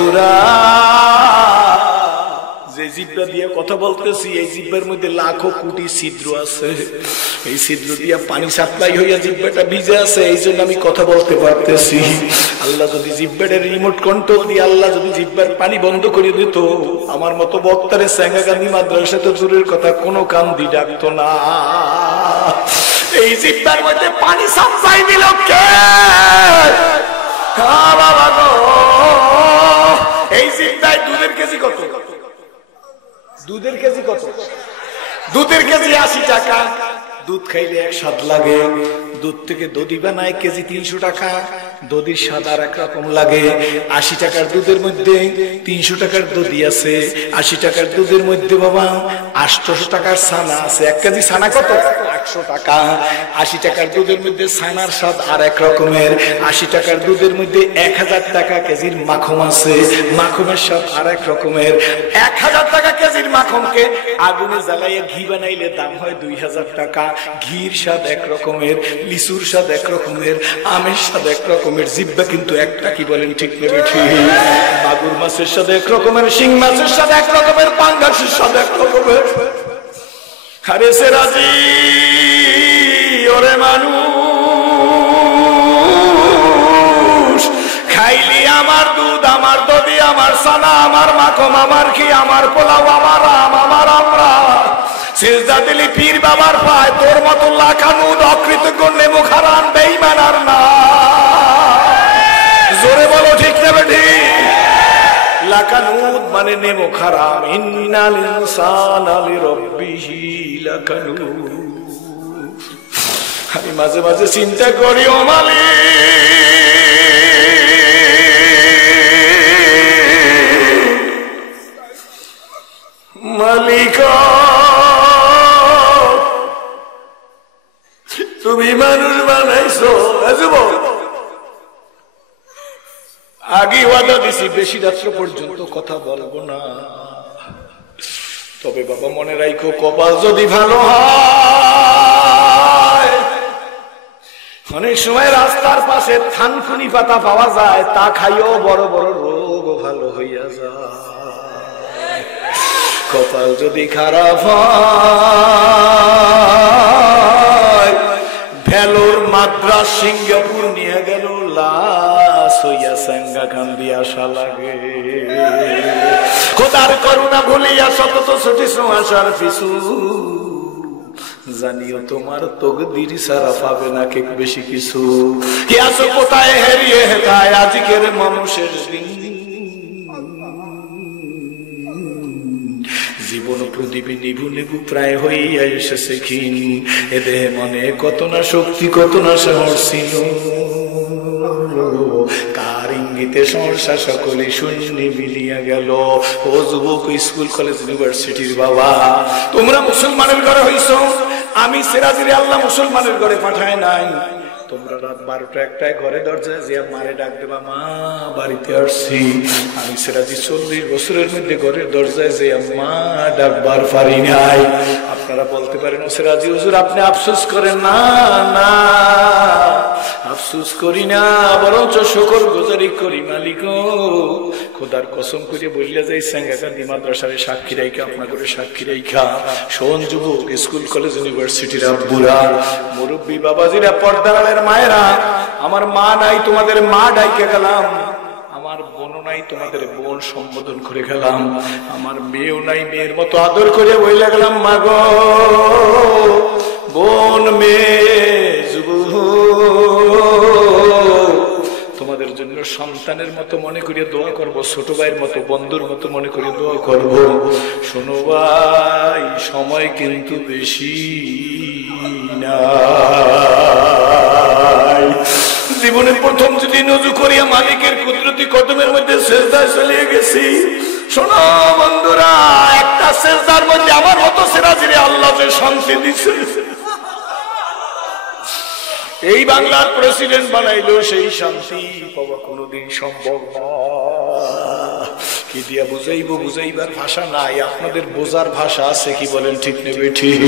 বন্ধুরা, যে জিহ্বা দিয়ে কথা বলতেছি এই জিহ্বার মধ্যে লাখো কোটি ছিদ্র আছে। এই ছিদ্র দিয়ে পানি সাপ্লাই হইয়া জিহ্বাটা ভিজে আছে, এই জন্য আমি কথা বলতে পারতেছি। আল্লাহ যদি জিহ্বাটার রিমোট কন্ট্রোল দিয়ে আল্লাহ যদি জিহ্বার পানি বন্ধ করে দিত, আমার মতো বক্তারে স্যাঙ্গাগান্ধী মাদ্রাসাতে দূরের কথা কোনো কান দি ডাকতো না। এই জিহ্বার মধ্যে পানি সাপ্লাই দিল কে? বাবা গো, এই জিহ্বায় দুধের কেজি কত? দুধের কেজি কত? দুধের কেজি 80 টাকা। দুধ খাইলে এক স্বাদ লাগে। দুধ থেকে দধি বানায় কেজি 300 টাকা। দধির স্বাদ আর এক রকম লাগে। 80 টাকার দুধের মধ্যে 300 টাকার দধি আছে। 80 টাকার দুধের মধ্যে বাবা 800 টাকার ছানা আছে। 1 কেজি ছানা কত? 100 টাকা। 80 টাকার দুধের মধ্যে ছানার স্বাদ আর এক রকমের। 80 টাকার দুধের মধ্যে 1000 টাকা কেজির মাখন আছে। মাখনের স্বাদ আর এক রকমের। 1000 টাকা কেজির মাখনকে আগুনে জ্বালাইয়া ঘি বানাইলে দাম হয় 2000 টাকা। ঘির স্বাদ এক রকমের, লিচুর স্বাদ এক রকমের, আমের স্বাদ এক রকমের। জিহ্বা কিন্তু একটা, কি বলেন ঠিক নেবে ঠিক? মাগুর মাছের স্বাদ এক রকমের, শিং মাছের স্বাদ এক রকমের, পাঙ্গাসের স্বাদ এক রকমের। আরে সে রাজি ওরে মানুষ, খাইলি আমার দুধ, আমার দধি, আমার ছানা, আমার মাখন, আমার ঘি, আমার পোলাও, আমার আম, আমার আমরা। সিজদা দিলি পীর বাবার পায়, তোর মতো লাখানুদ অকৃতজ্ঞ নেমুখ হারাম বেঈমান আর না। জোরে বলো ঠিক নেবে ঠিক? লাখানুদ মানে নেমুখ হারাম। ইন্নাল ইনসানা লিরাব্বিহি লাকানুদ। আমি মাঝে মাঝে চিন্তা করি, ও মালিক, তুমি মানুষ বানাইছো। আগে ওয়াদা দিছি বেশি রাত্র পর্যন্ত কথা বলবো না। তবে বাবা মনে রাখো, কপাল যদি ভালো হয়, অনেক সময় রাস্তার পাশে থানকুনি পাতা পাওয়া যায়, তা খাইও বড় বড় রোগ ভালো হইয়া যায়। কপাল যদি খারাপ হয়, ভেলোর, মাদ্রাস, সিঙ্গাপুর নিয়ে গেল লাশ হইয়া স্যাঙ্গাগান্ধী আসা লাগে। খোদার করুণা ভুলিয়া সতত ছুটিস আসার পিছু, জানিও তোমার তকদির সারা পাবে না কে বেশি কিছু। কি আছো কোথায় হেরিয়ে হেতায় আজকের মানুষের দিন। জীবন প্রদীপে নিভু নিভু প্রায় হইয়া এসেছে ক্ষীণ। এ দেহে মনে কত না শক্তি, কত না সাহস ছিল। কার ইঙ্গিতে সংসার সকলে শূন্য মিলিয়া গেল। ও যুবক, স্কুল কলেজ ইউনিভার্সিটির বাবা, তোমরা মুসলমানের ঘরে হইছ, আমি সিরাজিরে আল্লাহ মুসলমানের ঘরে পাঠায় নাই। তোমরা রাত 12টা-1টায় ঘরে দরজায় যে মারে ডাক দেবা, মা বাড়িতে আসছি। আমি সিরাজি 40 বছরের মধ্যে ঘরের দরজায় যে মা ডাকবার পারি নাই। আপনারা বলতে পারেন, সিরাজি হুজুর আপনি আফসোস করেন না? না, আফসোস করি না, বরঞ্চ শুকর গুজারি করি। মালিক খোদার কসম করে বললে যাই, স্যাঙ্গাগান্ধী মাদ্রাসারে সাক্ষী রাইখা, আপনার করে সাক্ষী রাইখা, শোন যুবক, স্কুল কলেজ ইউনিভার্সিটির আব্বুরা, মুরব্বী বাবাজিরা, পর্দার মায়েরা, আমার মা নাই, তোমাদের মা ডাইকে গেলাম। আমার বোন নাই, তোমাদের বোন সম্বোধন করে গেলাম। আমার মেয়েও নাই, মেয়ের মতো আদর করে বইলে গেলাম, মা গো, বোন, মেয়ে, যুবক, তোমাদের জন্য সন্তানের মতো মনে করিয়ে দোয়া করব, ছোট ভাইয়ের মতো, বন্ধুর মতো মনে করিয়ে দোয়া করব। শোনো ভাই, সময় কিন্তু বেশি না। জীবনের প্রথম যদি নজু করিয়া মালিকের কুদরতি কদমের মধ্যে সেজদায় চলে গেছি। শোনো বন্ধুরা, একটা সেজদার মধ্যে আমার মতো সিরাজিরে আল্লাহ যে শান্তি দিছে, এই বাংলার প্রেসিডেন্ট বানাইলো, সেই শান্তি পাওয়া কোনোদিন সম্ভব না। কি দিয়া বুঝাইবো, বুঝাইবার ভাষা নাই। আপনাদের বোঝার ভাষা আছে, কি বলেন ঠিক নেবে ঠিক?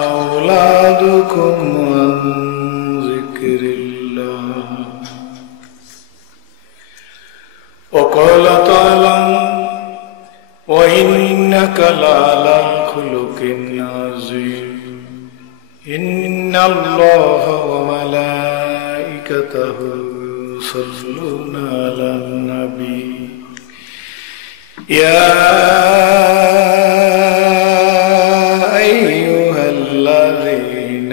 আওলাদুকুম, وقال تعالى وإنك لعلى خلق عظيم إن الله وملائكته يصلون على النبي يا أيها الذين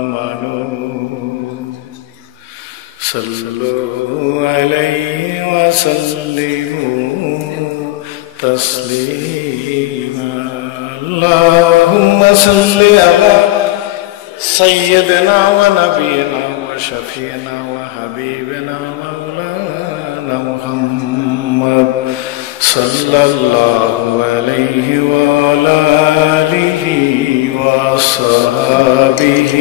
آمنوا صلوا عليه وسلموا تسليما اللهم صل على سيدنا ونبينا وشفينا وحبيبنا مولانا محمد صلى الله عليه وعلى آله وصحبه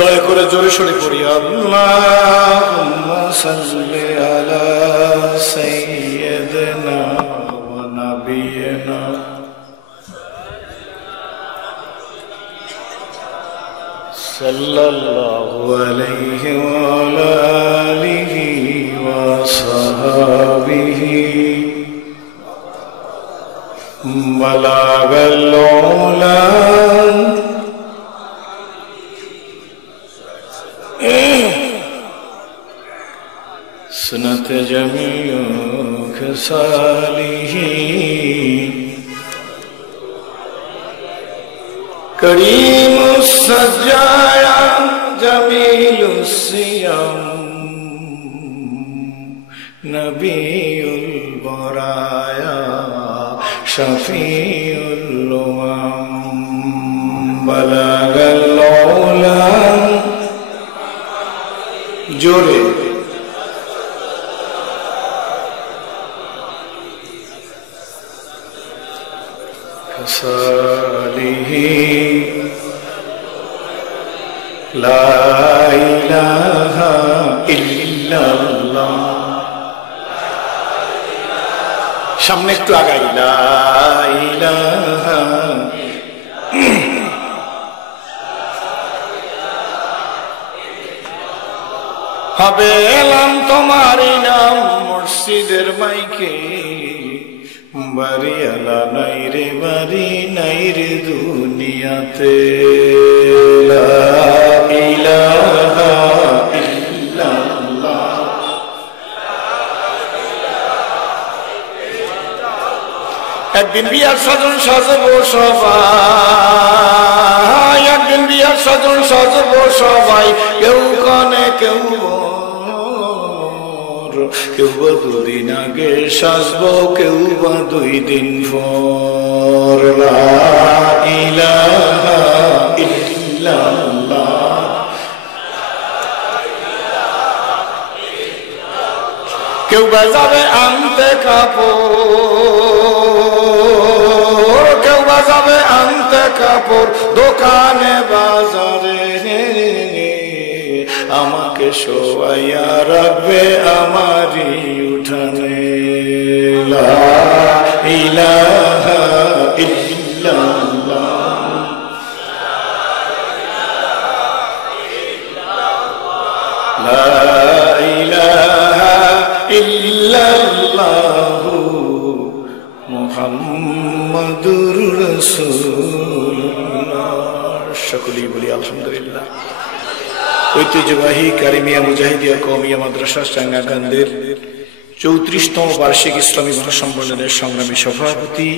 দয়া করে জোরে সরে পড়ি আল্লাহুম্মা সাল্লি আলা সাইয়্যিদিনা ওয়া নাবিয়িনা সাল্লাল্লাহু আলাইহি ওয়া আলা আলিহি ওয়া সাহবিহি বালাগাল উলা سنت جميع خصاله كريم السجايا جميل الصيام نبي البرايا شفيع الأمم بلغ العلا جوري صالح لا إله إلا الله সামনে একটু আগাই লা ইলাহা হবে এলাম তোমারই নাম মসজিদের মাইকে বাড়ি আলা নাই রে বাড়ি নাই রে দুনিয়াতে লা ইলাহা ইল্লাল্লাহ একদিন বিয়ার সাজন সাজবো সবাই একদিন বিয়ার সাজন সাজবো সবাই কেউ কানে কেউ কেউ বা দুদিন আগে সাজবো কেউ বা 2 দিন পর লা ইলাহা ইল্লাল্লাহ কেউ বা যাবে আনতে কাপড় কেউ বা যাবে আনতে কাপড় দোকানে বাজারে আমাকে শোয়াইয়া রাখবে আমারই উঠানে লা ইলাহা ইল্লাল্লাহ লা ইলাহা ইল্লাল্লাহ মুহাম্মাদুর রাসূলুল্লাহ সকলেই বলি আলহামদুলিল্লাহ ঐতিহ্যবাহী কারিমিয়া মুজাহিদিয়া কওমিয়া মাদ্রাসা টাঙ্গাইলের 34তম বার্ষিক ইসলামী মহাসম্মেলনের সংগ্রামী সভাপতি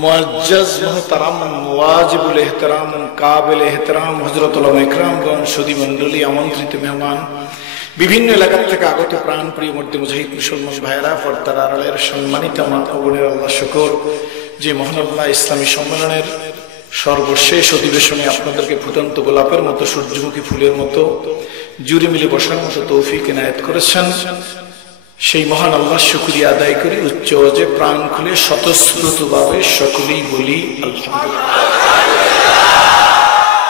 মুআজ্জাজ মুহতারাম ওয়াজিবুল ইহতিরাম কাবিল ইহতিরাম হযরত উলামা ইকরামগণ সুধী মণ্ডলী আমন্ত্রিত মেহমান বিভিন্ন এলাকা থেকে আগত প্রাণপ্রিয় মধ্যে মুজাহিদ মুসলমান ভাইরা পর্দার আড়ালের সম্মানিত মা ও বোনেরা আল্লাহ শুকর যে মহান আল্লাহ ইসলামী সম্মেলনের সর্বশেষ অধিবেশনে আপনাদেরকে ফুটন্ত গোলাপের মতো সূর্যমুখী ফুলের মতো জুড়ে মিলে বসার মতো তৌফিক এনায়েত করেছেন সেই মহান আল্লাহ শুকরিয়া আদায় করে উচ্চ ওয়াজে প্রাণ খুলে স্বতঃস্ফূর্তভাবে সকলেই বলি আলহামদুলিল্লাহ।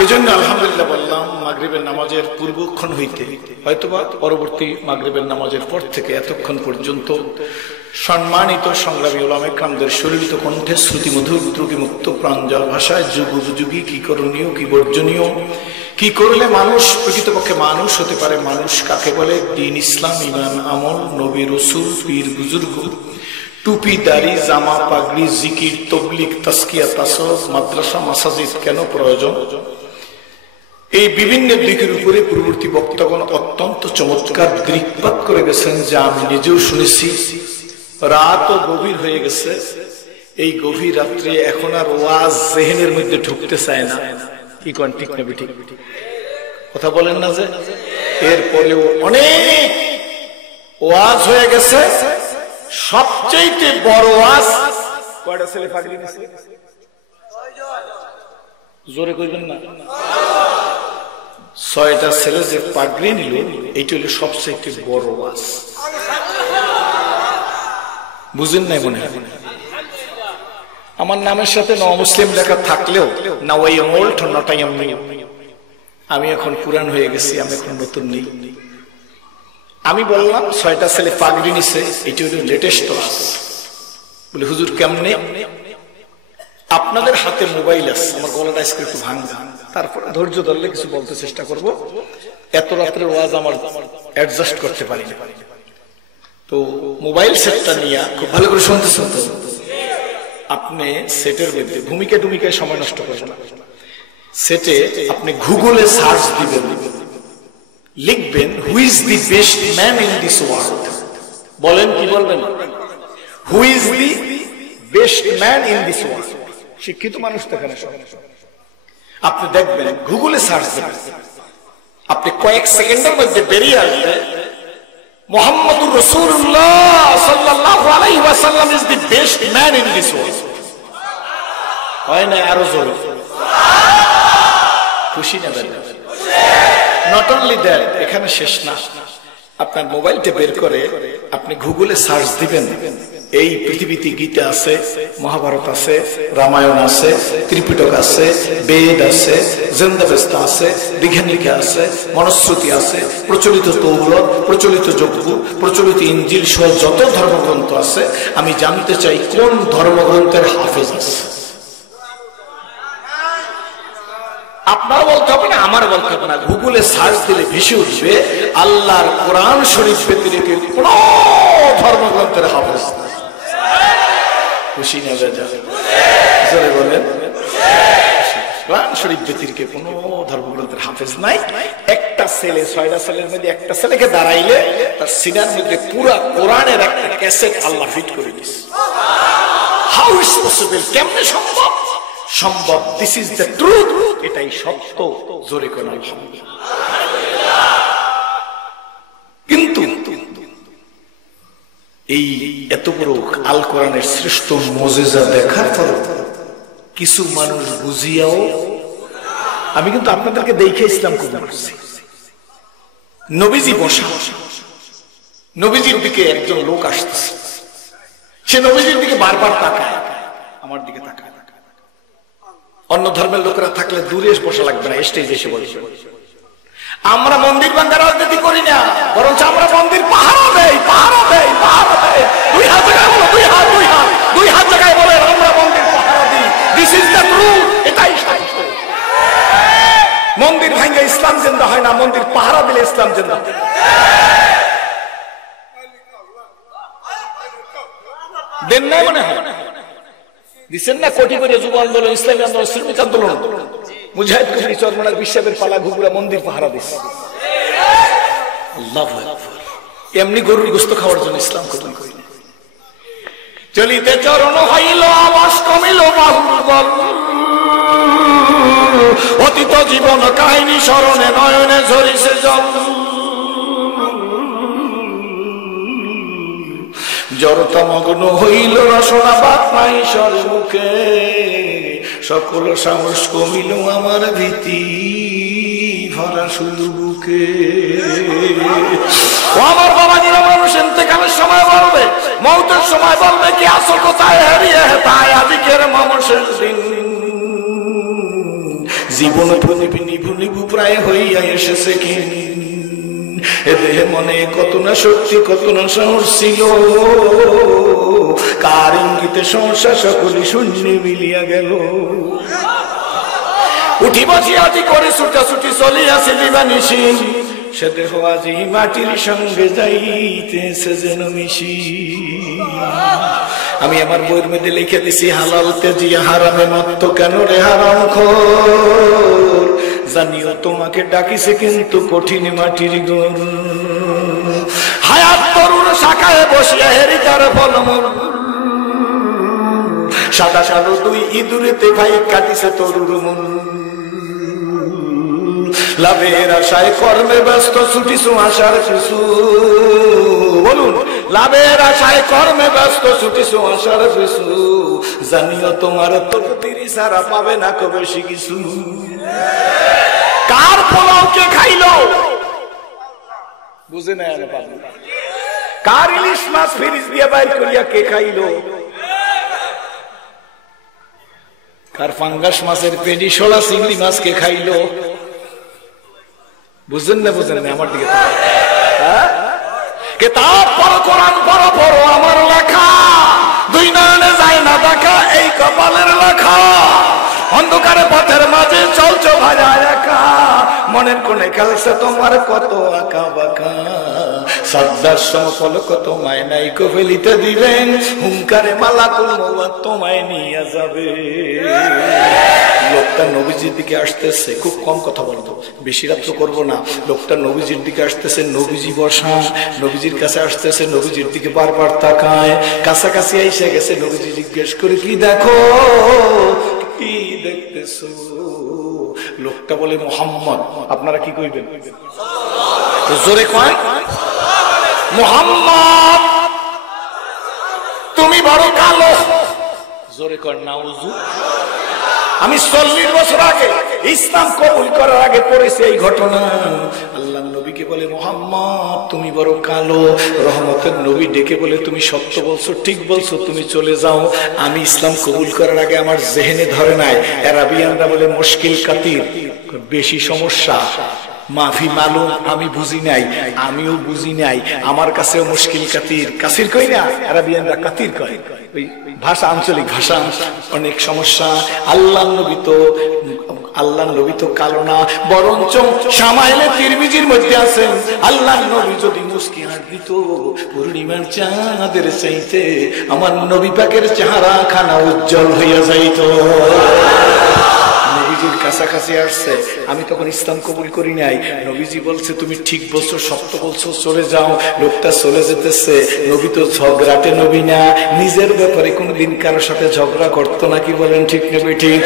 এজন্য আলহামদুলিল্লাহ বললাম মাগরিবের নামাজের পূর্বক্ষণ হইতে হয়তোবা পরবর্তী মাগরিবের নামাজের পর থেকে এতক্ষণ পর্যন্ত সম্মানিত সংগ্রামী উলামা ইকরামদের সুললিত কণ্ঠে শ্রুতি মধুর ত্রুটি মুক্ত প্রাঞ্জল ভাষায় যুগ যুগী কি করণীয় কি বর্জনীয় কি করলে মানুষ প্রকৃতপক্ষে মানুষ হতে পারে? মানুষ কাকে বলে? দ্বীন, ইসলাম, ঈমান, আমল, নবী, রাসূল, পীর, বুজুর্গ, টুপি, দাড়ি, জামা, পাগড়ি, জিকির, তাবলীগ, তাজকিয়া, তাসাউফ, মাদ্রাসা, মাসাজিদ কেন প্রয়োজন? এই বিভিন্ন দিকের উপরে পূর্ববর্তী বক্তাগণ অত্যন্ত চমৎকার দৃষ্টিপাত করে গেছেন, যা আমি নিজেও শুনেছি। রাতও গভীর হয়ে গেছে। এই গভীর রাত্রে এখন আর ওয়াজ জেহেনের মধ্যে ঢুকতে চায় না। কি কোন ঠিক না ঠিক কথা বলেন না? যে এরপরেও অনেক ওয়াজ হয়ে গেছে। সবচেয়ে বড় ওয়াজ কয়টা ছেলে পাগড়ি নিছে? জোরে কইবেন না। 6টা ছেলে যে পাগড়ি নিল, এইটা হলো সবচেয়ে বড় ওয়াজ। বুঝেন নাই মনে হয়? আমার নামের সাথে ন মুসলিম লেখা থাকলেও now I am old not I am new, আমি এখন পুরান হয়ে গেছি, আমি এখন নতুন নেই। আমি বললাম 6টা ছেলে পাগড়ি নিছে, এটা হলো লেটেস্ট ওয়াজ। বলে হুজুর কেমনে? আপনাদের হাতে মোবাইল আছে, আমার গলাটা আজকে একটু ভাঙা, তারপর ধৈর্য ধরলে কিছু বলতে চেষ্টা করব। এত রাত্রের ওয়াজ আমার অ্যাডজাস্ট করতে পারি না। তো মোবাইল সেটটা নিয়ে খুব ভালো করে শুনতে শুনতে আপনি সেটের মধ্যে ভূমিকায় সময় নষ্ট করবেন না। সেটে আপনি গুগলে সার্চ দিবেন, লিখবেন who is the best man in this world. বলেন কি বলবেন? Who is the best man in this world. শিক্ষিত মানুষ তো এখানে সব। আপনি দেখবেন গুগলে সার্চ দেবেন, আপনি কয়েক সেকেন্ডের মধ্যে বেরিয়ে আসবে মুহাম্মদুর রাসূলুল্লাহ সাল্লাল্লাহু আলাইহি ওয়াসাল্লাম is the best man in this world. হয় না? আরো জোরে খুশি নেবেন। নট অনলি দ্যাট, এখানে শেষ না। আপনার মোবাইলটা বের করে আপনি গুগলে সার্চ দিবেন, এই পৃথিবীতে গীতা আছে, মহাভারত আছে, রামায়ণ আছে, ত্রিপিটক আছে, বেদ আছে, জেন্দাবেস্তা আছে, দীঘানিকা আছে, মনুস্মৃতি আছে, প্রচলিত তৌরাত, প্রচলিত জবুর, প্রচলিত ইনজিল সহ যত ধর্মগ্রন্থ আছে, আমি জানতে চাই কোন ধর্মগ্রন্থের হাফেজ আছে। আপনার বলতে হবে না, আমার বলতে হবে না। গুগলে সার্চ দিলে ভেসে উঠবে আল্লাহর কোরআন শরীফ ব্যতিরেকে কোন ধর্মগ্রন্থের হাফেজ। খুশি না বেজা? জোরে বলেন। কোরআন শরীফ ব্যতিরেকে কোন ধর্মগ্রন্থের হাফেজ নাই। একটা ছেলে, 6টা ছেলের মধ্যে একটা ছেলেকে দাঁড়াইলে তার সিনার মধ্যে পুরা কোরআনের একটা ক্যাসেট আল্লাহ ফিট করে দিয়েছে। How is possible? কেমনে সম্ভব? সম্ভব। দিস ইজ দ্য ট্রুথ, এটাই সত্য। জোরে কোন আলহামদুলিল্লাহ। কিন্তু এই এত বড় আল কোরআনের শ্রেষ্ঠ মুজিজা দেখার পর কিছু মানুষ বুঝিয়াও, আমি কিন্তু আপনাদেরকে দেখে ইসলাম কবুল করছি। নবীজি বসা, নবীজির দিকে একজন লোক আসতেছে, সে নবীজির দিকে বারবার তাকায়, আমার দিকে তাকায়। অন্য ধর্মের লোকেরা থাকলে দূরে বসা লাগবে না, স্টেজে এসে বসে। আমরা মন্দির ভাঙার রাজনীতি করি না, বরঞ্চ আমরা মন্দির পাহারা দেই, পাহারা দেই, পাহারা দেই। দুই হাত জায়গায় বলো, দুই হাত, দুই হাত, দুই হাত জায়গায় বলে আমরা মন্দির পাহারা দিই। দিস ইজ দ্য ট্রুথ, এটাই সত্য। মন্দির ভাঙে ইসলাম জিন্দা হয় না, মন্দির পাহারা দিলে ইসলাম জিন্দা হয়। দেন নাই মনে হয়? দিচ্ছেন না? কোটি কোটি যুব আন্দোলন, ইসলামী আন্দোলন, শ্রমিক আন্দোলন, মুজাহিদ কবি চরমনার বিশ্বের পালা ঘুগুরা মন্দির পাহারা দিচ্ছে। আল্লাহু আকবার। এমনি গরুর গোশত খাওয়ার জন্য ইসলাম কবুল করি না। চলিতে চরণ হইল আবাস কমিল বাহুর বল, অতীত জীবন কাহিনী স্মরণে নয়নে ঝরিছে জল। জড়তা মগ্ন হইল রসনা বাত নাই স্বর মুখে, সকল সাহস কমিল আমার ভীতি ভরা শুধু বুকে। আমার বাবা জিরা মানুষ ইন্তেকালের সময় বলবে, মৌতের সময় বলবে কি আসল কোথায় হারিয়ে তাই আজকের মানুষের দিন। জীবন প্রদীপ নিভু নিভু প্রায় হইয়া এসেছে কি, এ দেহে মনে কত না শক্তি কত না সাহস ছিল, কার ইঙ্গিতে সংসার সকলে শূন্য মিলিয়া গেল। উঠি বসি আজি করে ছুটাছুটি চলিয়াছে দিবানিশি, সে দেহ আজি মাটির সঙ্গে যাইতেছে যেন মিশি। আমি আমার বইয়ের মধ্যে লিখে দিছি হালাল তেজিয়া হারামে মত্ত কেন রে হারামখোর, জানিও তোমাকে ডাকিছে কিন্তু কঠিন মাটির ঘর। হায়াত তরুণ শাখায় বসিয়া হেরি তার ফলমূল, সাদা সাদা দুই ইঁদুরেতে ভাই কাটিছে তরুর মূল। লাভের আশায় কর্মে ব্যস্ত ছুটিছু আশার পিছু, বলুন লাভের আশায় কর্মে ব্যস্ত ছুটিছু আশার পিছু, জানিও তোমার তকদির সারা পাবে না কবে বেশি কিছু। কার পোলাও কে খাইলো বুঝে না, কার ইলিশ মাছ ফ্রিজ দিয়ে বাইর করিয়া কে খাইলো, কার ফাঙ্গাস মাছের পেডি শোলা চিংড়ি মাছ কে খাইলো, বুঝেন না বুঝেন না আমার দিকে। কিতাব পড়ো কোরআন পড়ো পড়ো আমার লেখা, দুই নয়নে যায় না দেখা এই কপালের লেখা, অন্ধকারে পথের মাঝে চলছো ভাজা একা, মনের কোণে খেলছে তোমার কত আঁকা বাঁকা, সাদ্দার সমপলক তোমায় নাইকো ফেলিতে দিবেন, হুঙ্কারে মালাকুল মওত তোমায় নিয়ে যাবে। লোকটা নবীজির দিকে আসতেছে, খুব কম কথা বলতো, বেশি রাত্র করবো না। লোকটা নবীজির দিকে আসতেছে, নবীজি বসা, নবীজির কাছে আসতেছে, নবীজির দিকে বারবার তাকায়, কাছাকাছি এসে গেছে, নবীজি জিজ্ঞেস করে কি দেখো, কি দেখতেছো? লোকটা বলে মুহাম্মদ। আপনারা কি কইবেন? জোরে কয় মুহাম্মদ তুমি বড় কালো। জোরে কর নাউজু। আমি 40 বছর আগে ইসলাম কবুল করার আগে পড়েছি এই ঘটনা। আল্লাহ নবীকে বলে মুহাম্মদ তুমি বড় কালো, রহমতের নবী ডেকে বলে তুমি সত্য বলছো, ঠিক বলছো, তুমি চলে যাও। আমি ইসলাম কবুল করার আগে আমার জেহেনে ধরে নাই। আরাবিয়ানরা বলে মুশকিল কাতির, বেশি সমস্যা, মাফি মালুম, আমি বুঝি নাই, আমিও বুঝি নাই, আমার কাছেও মুশকিল কাতির। কাসির কই না, আরাবিয়ানরা কাতির কয়, ওই ভাষা আঞ্চলিক ভাষা, অনেক সমস্যা। আল্লাহ নবী তো কালো না, বরঞ্চ শামাইলে তিরমিজির মধ্যে আছেন আল্লাহ নবী যদি মুস্কি হাত দিত পূর্ণিমার চাঁদের চাইতে আমার নবী পাকের চেহারা খানা উজ্জ্বল হইয়া যাইত। নবীজির কাছাকাছি আসছে, আমি তখন ইসলাম কবুল করি নাই। নবীজি বলছে তুমি ঠিক বলছো, সত্য বলছো, চলে যাও। লোকটা চলে যেতেছে। নবী তো ঝগড়াটে নবী না, নিজের ব্যাপারে কোনদিন কারোর সাথে ঝগড়া করতো নাকি বলেন, ঠিক নেবে ঠিক?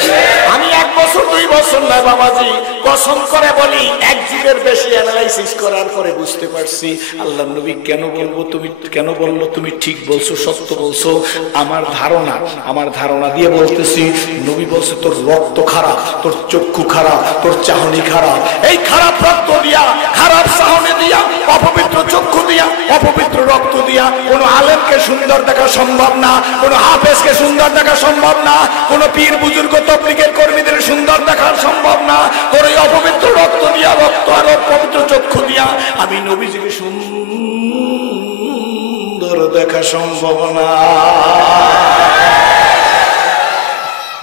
আমি 1 বছর 2 বছর না বাবাজি, কসম করে বলি, এক যুগের বেশি অ্যানালাইসিস করার পরে বুঝতে পারছি আল্লাহ নবী কেন বলবো, তুমি কেন বললো তুমি ঠিক বলছো, সত্য বলছো। আমার ধারণা দিয়ে বলতেছি। নবী বলছে তোর রক্ত খারাপ, তোর চক্ষু খারাপ, তোর চাহনি খারাপ। এই খারাপ রক্ত দিয়া, খারাপ চাহনি দিয়া, অপবিত্র চক্ষু দিয়া, অপবিত্র রক্ত দিয়া কোন আলেমকে সুন্দর দেখা সম্ভব না, কোন হাফেজকে সুন্দর দেখা সম্ভব না, কোন পীর বুজুর্গ তবলিগের কর্মীদের সুন্দর দেখা সম্ভব না। তোর এই অপবিত্র রক্ত দিয়া, রক্ত আর অপবিত্র চক্ষু দিয়া আমি নবীজিকে সুন্দর দেখা সম্ভব না।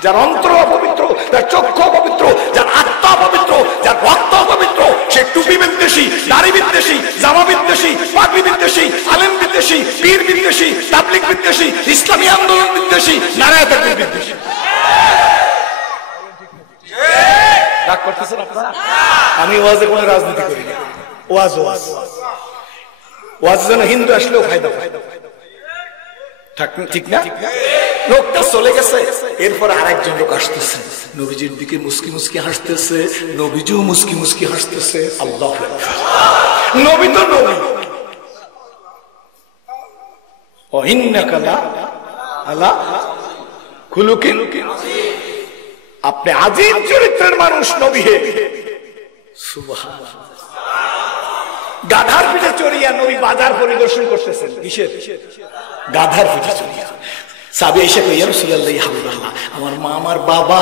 যার অন্তর অপবিত্র, যার চক্ষু অপবিত্র, যার আত্মা অপবিত্র, যার রক্ত অপবিত্র, সে টুপি বিদ্বেষী, নারী বিদ্বেষী, জামা বিদ্বেষী, পাগড়ি বিদ্বেষী, আলেম বিদ্বেষী, পীর বিদ্বেষী, তাবলীগ বিদ্বেষী, ইসলামী আন্দোলন বিদ্বেষী, নারায়ণ তাকবীর বিদ্বেষী। রাগ করতেছেন আপনারা? আমি ওয়াজে কোনো রাজনীতি করি না। ওয়াজ যেন হিন্দু আসলেও ফায়দা ঠিক না? লোকটা চলে গেছে, এরপর আরেকজন লোক আসতেছে, নবীজির দিকে মুস্কি মুস্কি হাসতেছে, নবীজিও মুস্কি মুস্কি হাসতেছে। আল্লাহ নবী তো নবী, আপনি আজিম চরিত্রের মানুষ নবী হে। সুবহানাল্লাহ। গাধার পিঠে চড়িয়া নবী বাজার পরিদর্শন করতেছেন। কিসের? গাধার পিঠে চড়িয়া। সাহাবী এসে কই, ইয়া রাসূলুল্লাহ, ইয়া হাবিবাল্লাহ, আমার মা আমার বাবা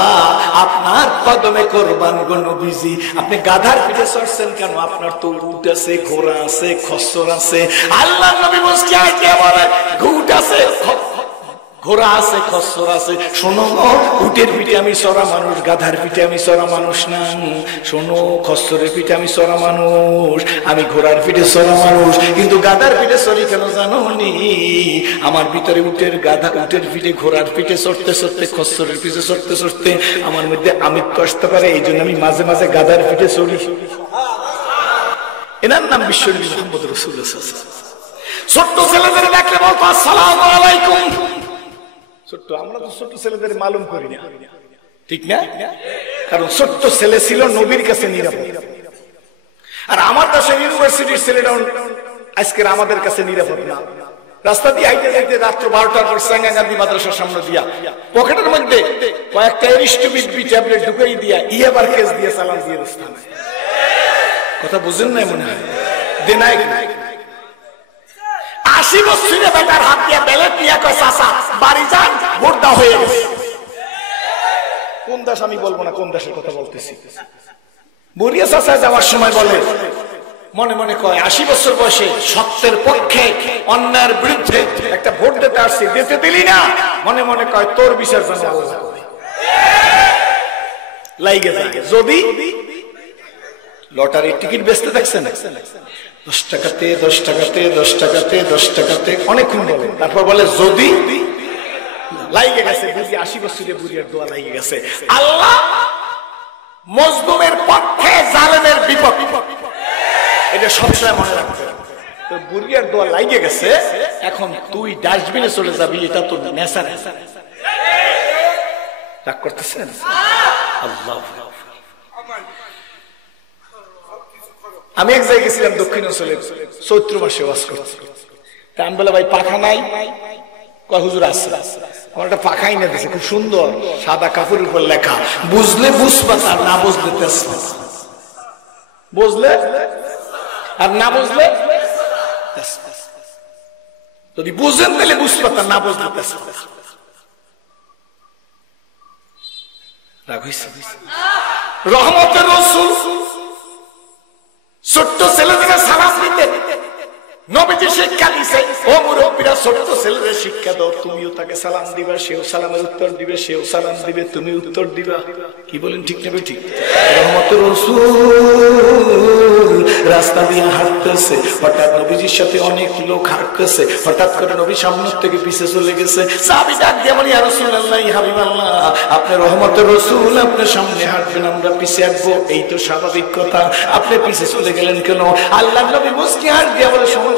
আপনার কদমে কুরবান গো নবীজি, আপনি গাধার পিঠে চড়ছেন কেন? আপনার তো উট আছে, ঘোড়া আছে, খচ্চর আছে। আল্লাহর নবী মুস্কি হাসিয়া বলে, উট আছে, ঘোড়া আছে, খচ্চর আছে। শোনো, উটের পিঠে আমি চড়া মানুষ, গাধার পিঠে আমি চড়া মানুষ না। শোনো, খচ্চরের পিঠে আমি চড়া মানুষ, আমি ঘোড়ার পিঠে চড়া মানুষ, কিন্তু গাধার পিঠে চড়ি কেন জানো নি? আমার ভিতরে উটের পিঠে ঘোড়ার পিঠে চড়তে চড়তে, খচ্চরের পিঠে চড়তে চড়তে আমার মধ্যে আমিত্ব আসতে পারে, এই জন্য আমি মাঝে মাঝে গাধার পিঠে চড়ি। এনার নাম বিশ্বনবী মুহাম্মদ রাসূলুল্লাহ সাল্লাল্লাহু আলাইহি ওয়াসাল্লাম। ছোট্ট ছেলেদের দেখলে বলতো আসসালামু আলাইকুম। ছোট্ট, আমরা তো ছোট্ট ছেলেদের মালুম করি না, ঠিক না? কারণ ছোট্ট ছেলে ছিল নবীর কাছে নিরাপদ। আর আমার দেশের ইউনিভার্সিটির ছেলেটা আজকের আমাদের কাছে নিরাপদ না। রাস্তা দিয়ে হাইটে যাইতে রাত্র 12টার পর সাঙ্গা গান্ধী মাদ্রাসার সামনে দিয়া পকেটের মধ্যে কয়েকটা এরিস্টোবিট বি ট্যাবলেট ঢুকাই দিয়া ইয়াবার কেস দিয়ে সালাম দিয়ে রাস্তায়। কথা বুঝেন না মনে হয়? দেনাই 80 বছরে বেটার হাত দিয়ে ব্যালেট নিয়ে কয় চাচা বাড়ি যান, ভোট দাও হয়ে গেছে। কোন দেশ আমি বলবো না, কোন দেশের কথা বলতেছি। বুড়িয়া চাচা যাওয়ার সময় বলে, মনে মনে কয় 80 বছর বয়সে সত্যের পক্ষে অন্যায়ের বিরুদ্ধে একটা ভোট দিতে আসছি, দিতে দিলি না, মনে মনে কয় তোর বিচার যেন আল্লাহ করে। লাইগে যায় যদি লটারির টিকিট বেচতে দেখছেন 10 টাকাতে 10 টাকাতে 10 টাকাতে 10 টাকাতে অনেকক্ষণ বলে, তারপর বলে যদি লাইগে গেছে। বুঝি 80 বছরের বুড়িয়ার দোয়া লাইগে গেছে। আল্লাহ মজলুমের পক্ষে, জালেমের বিপক্ষে, এটা সবসময় মনে রাখতে হবে। তো বুড়িয়ার দোয়া লাইগে গেছে, এখন তুই ডাস্টবিনে চলে যাবি, এটা তো নেশা। রাগ করতেছেন? আল্লাহ, আমি এক জায়গায় গেছিলাম দক্ষিণ অঞ্চলে, চৈত্র মাসে ওয়াজ করতে। তা আমি বলে ভাই পাখা নাই? কয় হুজুর আছে। আমার একটা পাখা এনে দিয়েছে, খুব সুন্দর, সাদা কাপড়ের উপর লেখা বুঝলে বুঝবা, আর না বুঝলে তেজবা। বুঝলে আর না বুঝলে তেজবা। যদি বুঝেন তাহলে বুঝবা, আর না বুঝলে তেজবা। রাগ হইছে? রহমতের রাসূল ছোট্ট ছেলেদের সালাম দিতে নবীজি শিক্ষা দিছে। ও মুরব্বীরা, ছোট্ট ছেলেদের শিক্ষা দাও, তুমিও তাকে সালাম দিবা, সেও সালামের উত্তর দিবে, সেও সালাম দিবে, তুমি উত্তর দিবা। কি বলেন, ঠিক নেবে? ঠিক। রহমতের রাসূল রাস্তা দিয়ে হাঁটতেছে, হঠাৎ নবীজির সাথে অনেক লোক হাঁটতেছে, হঠাৎ করে নবী সামনের থেকে পিছে চলে গেছে। সাহাবী ডাক দিয়ে বলে, ইয়া রাসূলুল্লাহ, ইয়া হাবিবাল্লাহ, আপনি রহমতের রাসূল, আপনি সামনে হাঁটবেন, আমরা পিছে হাঁটবো, এই তো স্বাভাবিক কথা, আপনি পিছে চলে গেলেন কেন? আল্লাহর নবী মুস্কি হাত দিয়ে বলে, শোনো,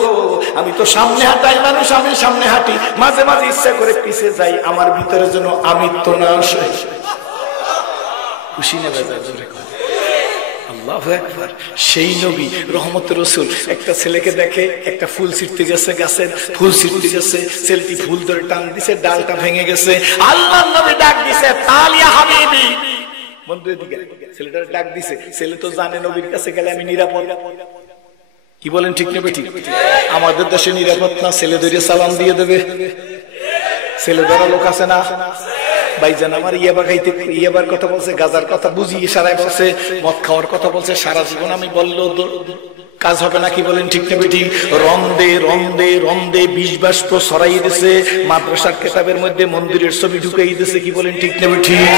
আমি তো সামনে হাঁটাই মানুষ, আমি সামনে হাঁটি, মাঝে মাঝে ইচ্ছা করে পিছে যাই, আমার ভিতরে যেন আমিত্ব না আসে। খুশি না বেজার? জোরে করে আল্লাহু আকবার। সেই নবী রহমতের রাসূল একটা ছেলেকে দেখে, একটা ফুল ছিঁড়তে গেছে, গাছের ফুল ছিঁড়তে গেছে, ছেলেটি ফুল ধরে টান দিছে, ডালটা ভেঙে গেছে। আল্লাহর নবী ডাক দিছে, তালিয়া হাবিবি, বন্ধুর দিকে ছেলেটা ডাক দিছে। ছেলে তো জানে নবীর কাছে গেলে আমি নিরাপদ। কি বলেন, ঠিক নেবে? ঠিক। আমাদের দেশে নিরাপদ না, ছেলে ধরে সালাম দিয়ে দেবে। ছেলে ধরা লোক আছে না ভাইজান? আমার ইয়াবা খাইতে, ইয়াবার কথা বলছে, গাজার কথা বুঝি ইশারায় বলছে, মদ খাওয়ার কথা বলছে, সারা জীবন আমি বললেও কাজ হবে না। কি বলেন, ঠিক নেবে? ঠিক। রন্দে রন্দে রন্দে বিষ বাষ্প ছড়াই দিছে, মাদ্রাসার কিতাবের মধ্যে মন্দিরের ছবি ঢুকাই দিছে। কি বলেন, ঠিক নেবে? ঠিক।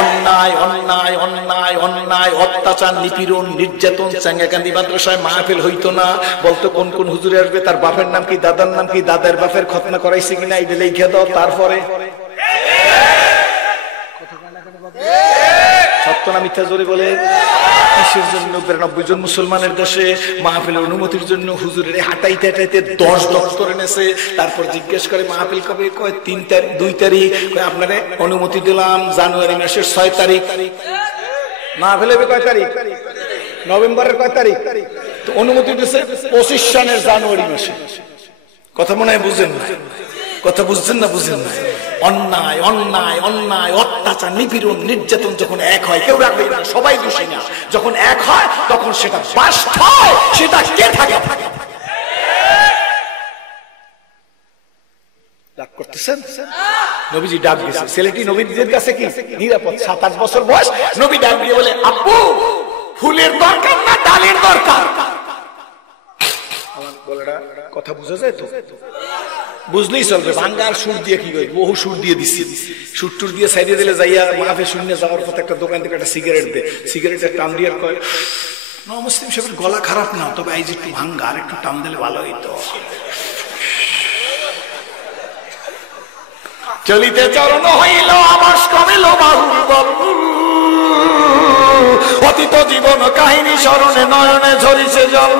অন্যায় অন্যায় অন্যায় অন্যায়, অত্যাচার, নিপীড়ন, নির্যাতন। চাঙ্গাকান্দি মাদ্রাসায় মাহফিল হইতো না, বলতো কোন কোন হুজুরে আসবে, তার বাপের নাম কি, দাদার নাম কি, দাদার বাপের খতনা করাইছে কিনা, এটা লিখে দাও। তারপরে সত্য না মিথ্যা জোরে বলে? কিসের জন্য? 92 জন মুসলমানের দেশে মাহফিলের অনুমতির জন্য হুজুরের হাঁটাইতে হাঁটাইতে 10 দপ্তর এনেছে। তারপর জিজ্ঞেস করে মাহফিল কবে? কয় 3 তারিখ, 2 তারিখ। আপনারে অনুমতি দিলাম জানুয়ারি মাসের 6 তারিখ। মাহফিল হবে কয় তারিখ? নভেম্বরের কয় তারিখ? তো অনুমতি দিয়েছে 25 সনের জানুয়ারি মাসে। কথা মনে হয় বুঝেন না? কথা বুঝছেন না? বুঝেন না? অন্যায় অন্যায় অন্যায়, অত্যাচার, নিপীড়ন, নির্যাতন যখন এক হয়, কেউ রাখবে না, সবাই দোষী না। যখন এক হয় তখন সেটা বাস্ট হয়, সেটা কে থাকে? ডাক করতেছেন? নবীজি ডাক দিয়েছে, ছেলেটি নবীদের কাছে কি নিরাপদ। 7-8 বছর বয়স। নবী ডাক দিয়ে বলে, আব্বু, ফুলের দরকার না ডালের দরকার? আমার বলেটা কথা বুঝা যায় তো? বুঝলেই চলবে। ভাঙ্গার সুর দিয়ে কি করে, বহু সুর দিয়ে দিচ্ছি, সুর টুর দিয়ে সাইডে দিলে যাইয়া মাহফিল শুনে যাওয়ার পথে একটা দোকান থেকে একটা সিগারেট দে, সিগারেটের টান দিয়ে কয় মুসলিম সাহেবের গলা খারাপ না, তবে এই যে একটু ভাঙ্গা আর একটু টান দিলে ভালো হইতো। চলিতে চরণ হইল আবাস কমিল বাহুল বল, অতীত জীবন কাহিনী স্মরণে নয়নে ঝরিছে জল।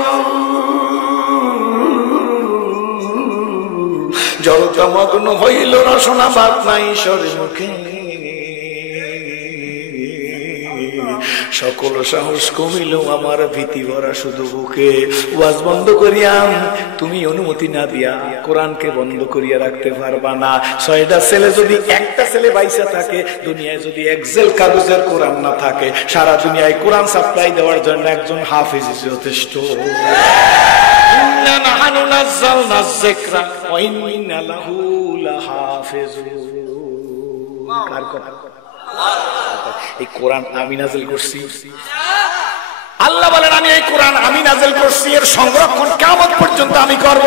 জড়তা মগ্ন হইল রসনা বাদ নাই ঈশ্বরে মুখে, সকল সাহস কমিল আমার ভীতি ভরা শুধু বুকে। ওয়াজ বন্ধ করিয়াম তুমি অনুমতি না দিয়া কোরআনকে বন্ধ করিয়া রাখতে পারবা না। 6টা ছেলে যদি একটা ছেলে বাইসা থাকে, দুনিয়ায় যদি একজেল কাগজের কোরআন না থাকে, সারা দুনিয়ায় কোরআন সাপ্লাই দেওয়ার জন্য একজন হাফিজ যথেষ্ট। কার কথা? এই কোরআন আমি নাযিল করছি। আল্লাহ বলেন আমি এই কোরআন আমি নাযিল করছি, এর সংরক্ষণ কিয়ামত পর্যন্ত আমি করব।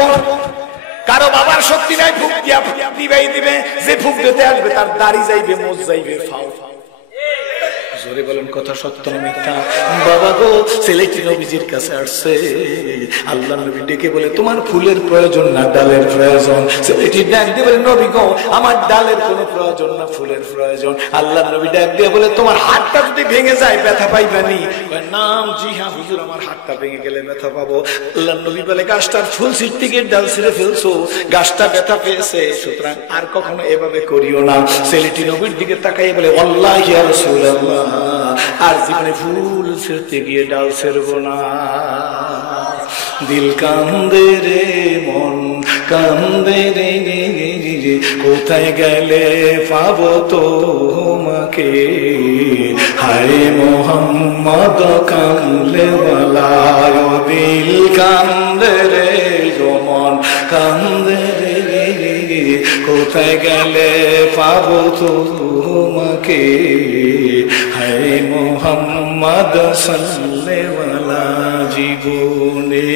কারো বাবার শক্তি নাই ফুক দিয়া দিবেই দিবে, যে ফুক দিতে আসবে তার দাড়ি যাইবে, মোজ যাইবে, ফাও। জোরে বলেন কথা সত্য না মিথ্যা? বাবা গো, ছেলেটি নবীজির কাছে আসছে, আল্লাহ নবী ডেকে বলে তোমার ফুলের প্রয়োজন না ডালের প্রয়োজন। ছেলেটি ডাক দিয়ে বলে নবী গো আমার ডালের কোনো প্রয়োজন না, ফুলের প্রয়োজন। আল্লাহ নবী ডাক দিয়ে বলে তোমার হাতটা যদি ভেঙে যায় ব্যথা পাইবানি? নাম জি হ্যাঁ হুজুর, আমার হাতটা ভেঙে গেলে ব্যথা পাবো। আল্লাহ নবী বলে গাছটার ফুল ছিঁড়তে গিয়ে ডাল ছিঁড়ে ফেলছো, গাছটা ব্যথা পেয়েছে, সুতরাং আর কখনো এভাবে করিও না। ছেলেটি নবীর দিকে তাকাই বলে আল্লাহ ইয়া রাসূলুল্লাহ, আর জীবনে ফুল ছিঁড়তে গিয়ে ডাল ছিঁড়ব না। দিল কান্দে রে মন কান্দে রে, কোথায় গেলে পাবো তোমাকে, হায় মোহাম্মদ কামলে ওয়ালায়। দিল কান্দে রে মন কান্দে রে, কোথায় গেলে পাবো তোমাকে, হায় মোহাম্মদ সাল্লেওয়ালা। জীবনে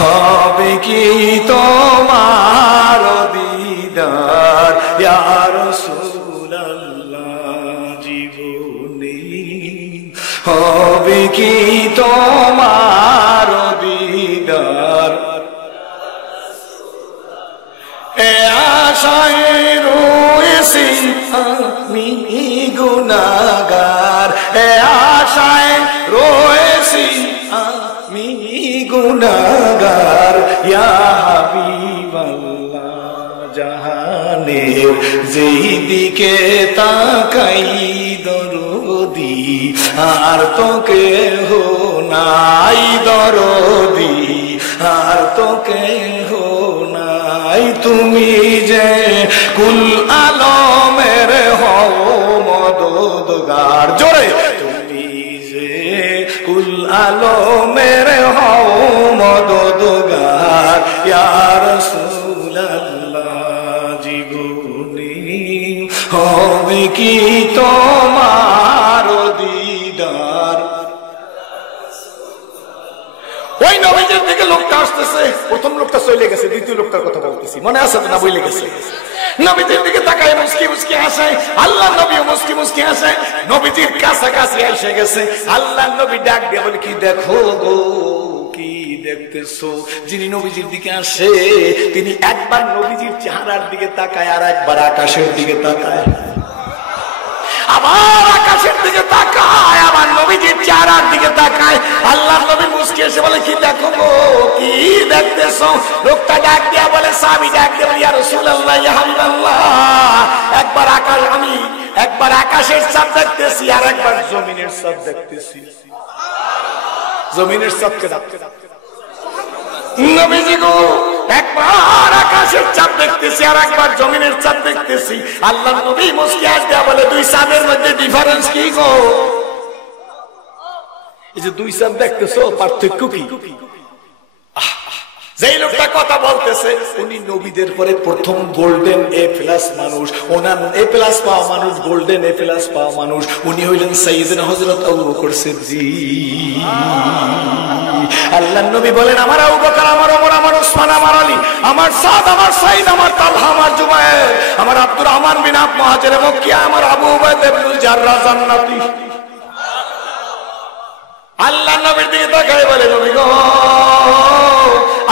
হবে কি তোমার দিদার ইয়া রাসূলুল্লাহ, জীবনে হবে কি তোমার দিদার, এ আশায় রয়েছি আমি গুনাহগার, এ আশায় রয়েছি আমি গুনাহগার। ইয়া হাবিবাল্লাহ, জাহানের যেই দিকে তাকাই দরদি, আর তো কেহ নাই দরদি, আর তো কেহ নাই। তুমি যে কুল আলমের হও মদদগার, জোরে তুমি যে কুল আলমের হও মদদগার। ইয়া রাসূলুল্লাহ, জীবনে হবে কি তোমার দিদার। ওই নবীজির দিকে লোকটা আসতেছে, প্রথম লোকটা চলে গেছে, দ্বিতীয় লোকটার কথা বলতেছি, মনে আছে না? বইলে গেছে। নবীজির দিকে তাকায় মুস্কি মুস্কি হাসে, আল্লাহ নবী মুস্কি মুস্কি হাসে। নবীজির কাছাকাছি এসে গেছে, আল্লাহ নবী ডাক দিয়ে বলে কি দেখো গো, কি দেখতেছো? যিনি নবীজির দিকে আসে তিনি একবার নবীজির চেহারার দিকে তাকায়, আর একবার আকাশের দিকে তাকায়, আবার আকাশের দিকে তাকায়, আবার নবীজির চেহারার দিকে তাকায়। আল্লাহ নবী মুস্কি এসে বলে কি দেখো গো, কি দেখতেছো? লোকটা ডাক দিয়া বলে, সাহাবী ডাক দিয়ে বলে ইয়া রাসূলুল্লাহ, ইয়া হাবিবাল্লাহ, একবার আকাশ, আমি একবার আকাশের চাঁদ দেখতেছি, আর একবার জমিনের চাঁদ দেখতেছি। জমিনের চাঁদকে ডাকতে নবীজি গো, একবার আকাশের চাঁদ দেখতেছি, আর একবার জমিনের চাঁদ দেখতেছি। আল্লাহ নবী মুস্কি আসতে বলে দুই চাঁদের মধ্যে ডিফারেন্স কি গো? এই যে দুই চাঁদ দেখতেছো, পার্থক্য কি? যেই লোকটা কথা বলতেছে উনি নবীদের পরে প্রথম গোল্ডেন A+ মানুষ, ওনার A+ পাওয়া মানুষ, গোল্ডেন A+ পাওয়া মানুষ। উনি হইলেন সাইয়েদনা হযরত আবু বকর সিদ্দিক। আল্লাহর নবী বলেন আমার আবু বকর, আমার ওমর, আমার আমার ওসমান, আমার আলী, আমার সাদ, আমার সাইদ, আমার তালহা, আমার জুবায়ের, আমার আব্দুর রহমান বিন আওফ মুহাজিরে মক্কিয়া, আমার আবু উবাইদা ইবনুল জাররাহ জান্নাতি। আল্লাহ নবীর দিকে তাকায় বলে, নবী গো,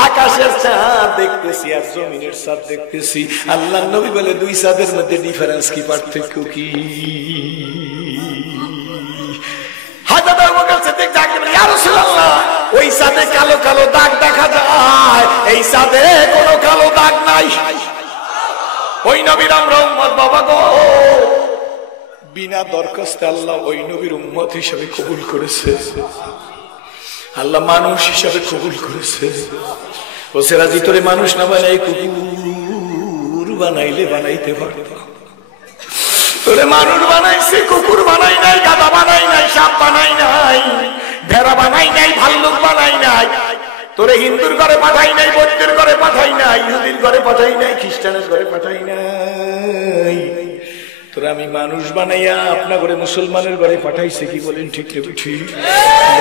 আকাশের চাঁদ দেখতেছি আর জমিনের চাঁদ দেখতেছি। আল্লাহ নবী বলে, দুই চাঁদের মধ্যে ডিফারেন্স কি, পার্থক্য কি? হযরত আবু বকর সিদ্দিক ডাকতে বলে, ইয়া রাসূলুল্লাহ, ওই চাঁদে কালো কালো দাগ দেখা যায়, এই চাঁদে কোনো কালো দাগ নাই। ওই নবীর আমরা উম্মত বাবা গো, বিনা দরখাস্তে আল্লাহ ওই নবীর উম্মত হিসেবে কবুল করেছে, আল্লাহ মানুষ হিসেবে কবুল করেছে। ও সেরাজি তোরে মানুষ না বানাই কুকুর বানাইলে বানাইতে পারতো, তোরে মানুষ বানাইছে, কুকুর বানাই নাই, গাধা বানাই নাই, সাপ বানাই নাই, ভেড়া বানাই নাই, ভাল্লুক বানাই নাই। তোরে হিন্দুর ঘরে পাঠাই নাই, বৌদ্ধের ঘরে পাঠাই নাই, ইহুদির ঘরে পাঠাই নাই, খ্রিস্টানের ঘরে পাঠাই নাই। তোরা আমি মানুষ বানাইয়া আপনা করে মুসলমানের ঘরে পাঠাইছে। কি বলেন ঠিক রে ঠিক?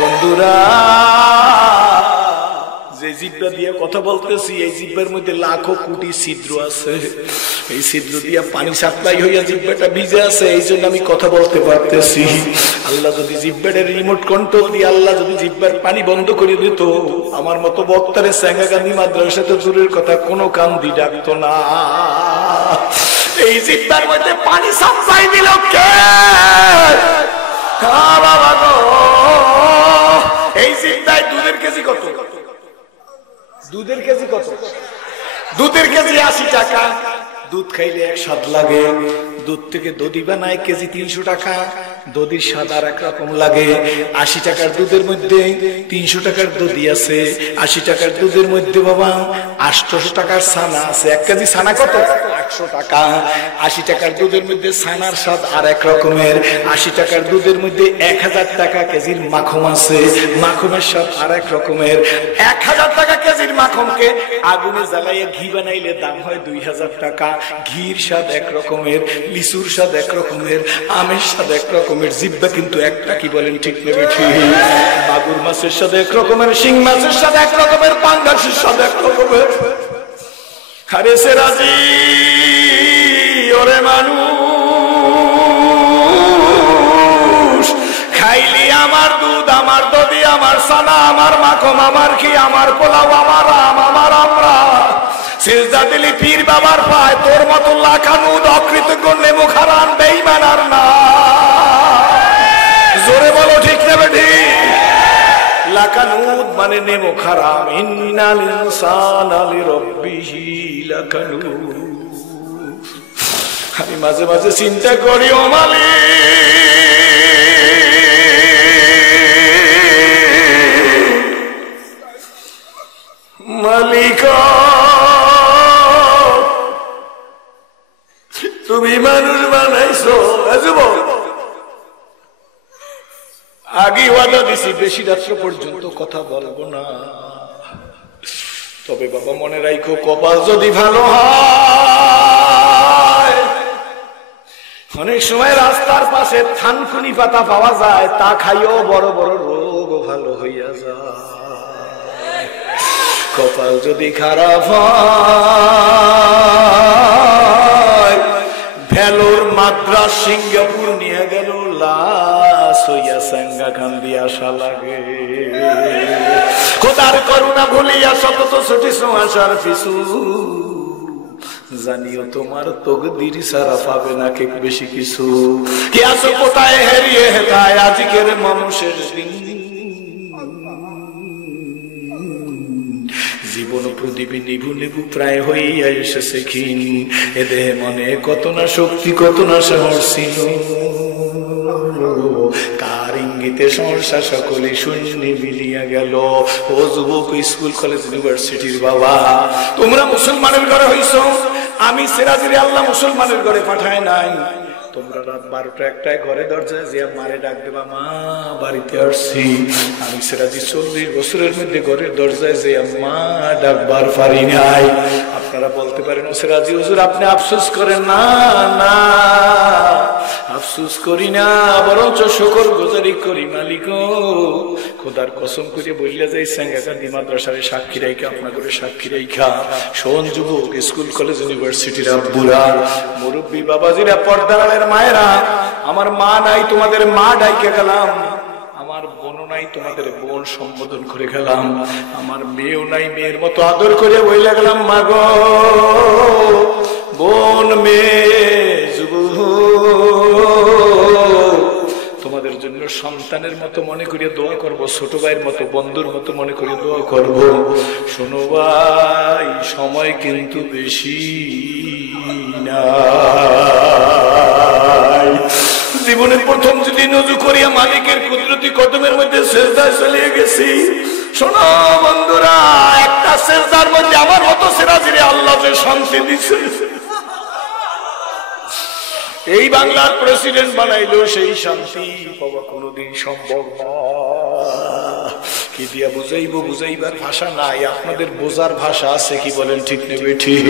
বন্ধুরা, যে জিব্বা দিয়ে কথা বলতেছি, এই জিব্বার মধ্যে লাখো কোটি ছিদ্র আছে। এই ছিদ্র দিয়ে পানি সাপ্লাই হইয়া জিব্বাটা ভিজে আছে, এই জন্য আমি কথা বলতে পারতেছি। আল্লাহ যদি জিব্বাটার রিমোট কন্ট্রোল দিয়ে আল্লাহ যদি জিব্বার পানি বন্ধ করে দিত, আমার মতো বক্তারে স্যাঙ্গাকান্দি মাদ্রাসা তো দূরের কথা, কোনো কান্দি ডাকতো না। এই জিব্বার মধ্যে পানি সাপ্লাই দিল কে? বাবা গো, এই জিব্বায় দুধের কেজি কত? দুধের কেজি কত? দুধের কেজি 80 টাকা। দুধ খাইলে এক স্বাদ লাগে। দুধ থেকে দধি বানায় কেজি 300 টাকা। দধির স্বাদ আর একরকম লাগে। 80 টাকার দুধের মধ্যে 300 টাকার দধি আছে। 80 টাকার দুধের মধ্যে বাবা 800 টাকার ছানা আছে। 1 কেজি ছানা কত? 800 টাকা। 80 টাকার দুধের মধ্যে ছানার স্বাদ আর এক রকমের। 80 টাকার দুধের মধ্যে 1000 টাকা কেজির মাখন আছে। মাখনের স্বাদ আর এক রকমের। 1000 টাকা কেজির মাখনকে আগুনে জ্বালাইয়ে ঘি বানাইলে দাম হয় 2000 টাকা। ঘির স্বাদ এক রকমের, লিচুর স্বাদ এক রকমের, আমের স্বাদ এক রকমের। জিব্বা কিন্তু একটা। কি বলেন ঠিক নেবে ঠিক? মাগুর মাছের স্বাদ এক রকমের, শিং মাছের স্বাদ এক রকমের, পাঙ্গাসের স্বাদ এক রকমের। আরে সে রাজি ওরে মানুষ, খাইলি আমার দুধ, আমার দধি, আমার ছানা, আমার মাখন, আমার ঘি, আমার পোলাও, আমার আম, আমার আমরা। সিজদা দিলি পীর বাবার পায়, তোর মতো লাখানুদ অকৃতজ্ঞ নেমু খারান বেঈমান আর না। জোরে বলো ঠিক নেবে ঠিক? লাকানুদ মানে নেমু খারাম। ইন্নাল ইনসানা লিরাব্বিহি লাকানুদ। আমি মাঝে মাঝে চিন্তা করি, ও মালিক, তুমি মানুষ বানাইছো। আগে ওয়াদা দিছি বেশি রাত্র পর্যন্ত কথা বলবো না। তবে বাবা মনে রাখো, কপাল যদি ভালো হয়, অনেক সময় রাস্তার পাশে থানকুনি পাতা পাওয়া যায়, তা খাইও বড় বড় রোগ ভালো হইয়া যায়। কপাল যদি খারাপ হয়, ভেলোর, মাদ্রাস, সিঙ্গাপুর নিয়ে গেল, লাশ হইয়া সাঙ্গাকান্দি আসা লাগে। খোদার করুণা ভুলিয়া শত ছুটি আসার পিছু, জানিও তোমার তকদির সারা পাবে না কে বেশি কিছু। কি আছো কোথায় হেরিয়ে হেতায় আজকের মানুষের দিন। জীবন প্রদীপে নিভু নিভু প্রায় হইয়া এসেছে ক্ষীণ। এ দেহে মনে কত না শক্তি, কত না সাহস ছিল। কার ইঙ্গিতে সংসার সকলে শূন্য মিলিয়া গেল। ও যুবক, স্কুল কলেজ ইউনিভার্সিটির বাবা, তোমরা মুসলমানের ঘরে হইছ। আমি সিরাজিরে আল্লাহ মুসলমানের ঘরে পাঠায় নাই। তোমরা রাত 12টা 1টায় ঘরে দরজায় যে মারে ডাক দেবা, মা বাড়িতে আসছি। আমি সিরাজি 40 বছরের মধ্যে ঘরের দরজায় যে মা ডাকবার পারি নাই। আপনারা বলতে পারেন, ও সিরাজি হুজুর আপনি আফসোস করেন না। না, আফসোস করি না, বরঞ্চ শুকর গুজারি করি। মালিক খোদার কসম করে বললে যাই সাঙ্গাকান্দি মাদ্রাসার সাক্ষী রাইখা, আপনার করে সাক্ষী রাইখা, শোন যুবক, স্কুল কলেজ ইউনিভার্সিটির আব্বুরা, মুরব্বী বাবাজিরা, পর্দারের মায়েরা, আমার মা নাই, তোমাদের মা ডাইকে গেলাম। আমার বোনও নাই, তোমাদের বোন সম্বোধন করে গেলাম। আমার মেয়েও নাই, মেয়ের মতো আদর করে বইলে গেলাম, মা গো, বোন, মেয়ে, তোমাদের জন্য সন্তানের মতো মনে করিয়ে দোয়া করব, ছোট ভাইয়ের মতো, বন্ধুর মতো মনে করিয়ে দোয়া করব। শোনো ভাই, সময় কিন্তু বেশি নাই। জীবনের প্রথম যদি নজু করিয়া মালিকের কুদরতি কদমের মধ্যে সেজদায় চলে গেছি, শোনো বন্ধুরা, একটা সেজদার মধ্যে আমার মতো সেরাজিরে আল্লাহ যে শান্তি দিছে, এই বাংলার প্রেসিডেন্ট বানাইলো, সেই শান্তি পাওয়া কোনোদিন সম্ভব না। কি দিয়া বুঝাইবো, বুঝাইবার ভাষা নাই। আপনাদের বোঝার ভাষা আছে কি বলেন? ঠিক নেবে ঠিক।